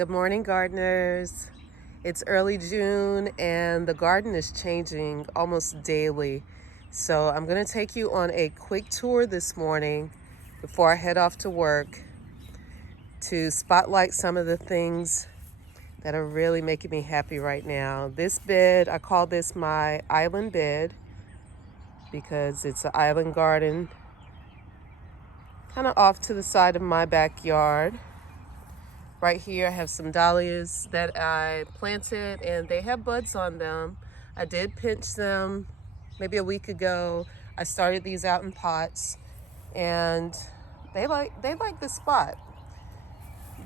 Good morning, gardeners. It's early June and the garden is changing almost daily. So I'm going to take you on a quick tour this morning before I head off to work to spotlight some of the things that are really making me happy right now. This bed, I call this my island bed because it's an island garden kind of off to the side of my backyard. Right here I have some dahlias that I planted and they have buds on them. I did pinch them maybe a week ago. I started these out in pots and they like the spot.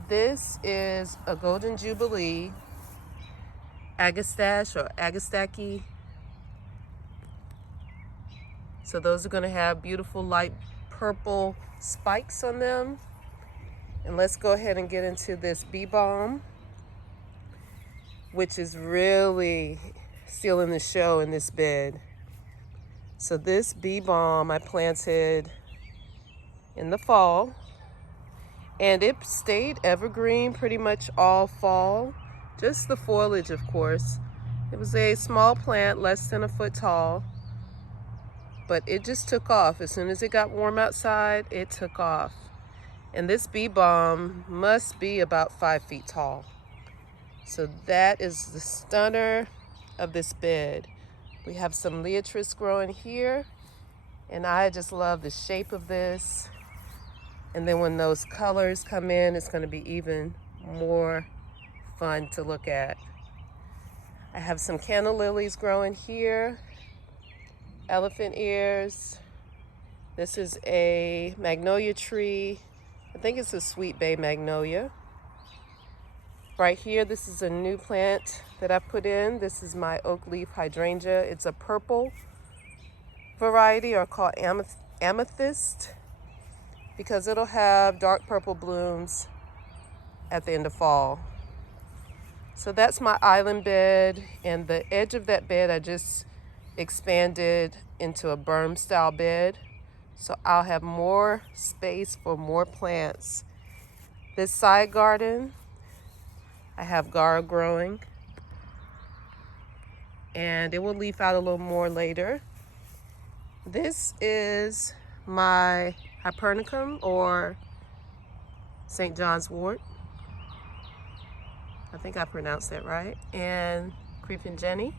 This is a Golden Jubilee agastache or agastaki. So those are going to have beautiful light purple spikes on them. And let's go ahead and get into this Balm, which is really stealing the show in this bed. So this Balm I planted in the fall, and it stayed evergreen pretty much all fall, just the foliage, of course. It was a small plant, less than a foot tall, but it just took off. As soon as it got warm outside, it took off. And this Balm must be about 5 feet tall. So that is the stunner of this bed. We have some liatris growing here, and I just love the shape of this. And then when those colors come in, it's going to be even more fun to look at. I have some canna lilies growing here, elephant ears. This is a magnolia tree. I think it's a sweet bay magnolia. Right here, this is a new plant that I put in. This is my oak leaf hydrangea. It's a purple variety, or called amethyst, because it'll have dark purple blooms at the end of fall. So that's my island bed, and the edge of that bed I just expanded into a berm style bed. So I'll have more space for more plants. This side garden, I have gar growing, and it will leaf out a little more later. This is my Hypernicum, or St. John's wort. I think I pronounced that right. And Creeping Jenny.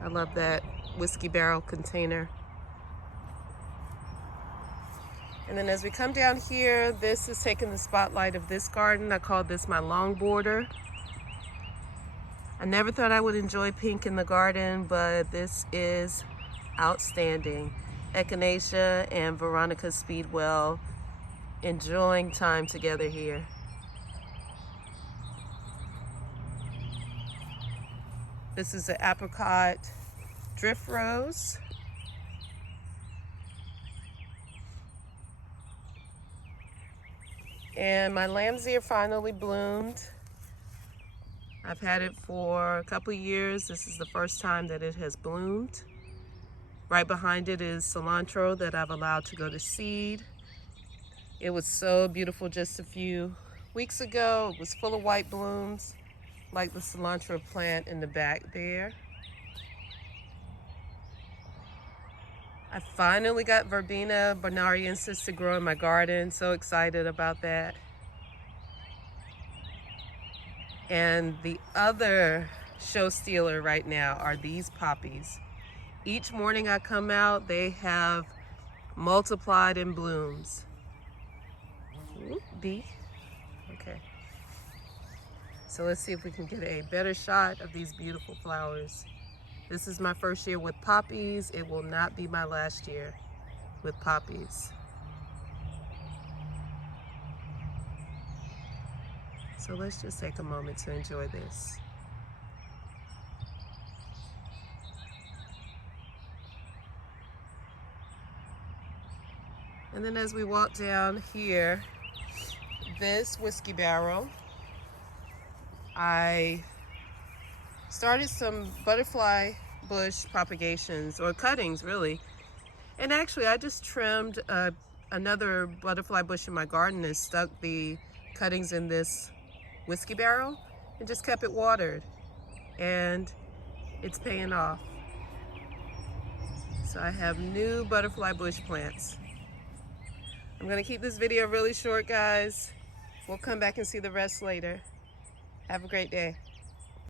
I love that whiskey barrel container. And then as we come down here, this is taking the spotlight of this garden. I call this my long border. I never thought I would enjoy pink in the garden, but this is outstanding. Echinacea and Veronica Speedwell enjoying time together here. This is an apricot drift rose. And my lamb's ear finally bloomed. I've had it for a couple of years. This is the first time that it has bloomed. Right behind it is cilantro that I've allowed to go to seed. It was so beautiful just a few weeks ago. It was full of white blooms, like the cilantro plant in the back there. I finally got Verbena bonariensis to grow in my garden. So excited about that. And the other show stealer right now are these poppies. Each morning I come out, they have multiplied in blooms. Ooh, bee. Okay. So let's see if we can get a better shot of these beautiful flowers. This is my first year with poppies. It will not be my last year with poppies. So let's just take a moment to enjoy this. And then as we walk down here, this whiskey barrel, I started some butterfly bush propagations, or cuttings really. And actually I just trimmed a another butterfly bush in my garden and stuck the cuttings in this whiskey barrel and just kept it watered, and it's paying off. So I have new butterfly bush plants. I'm gonna keep this video really short, guys. We'll come back and see the rest later. Have a great day.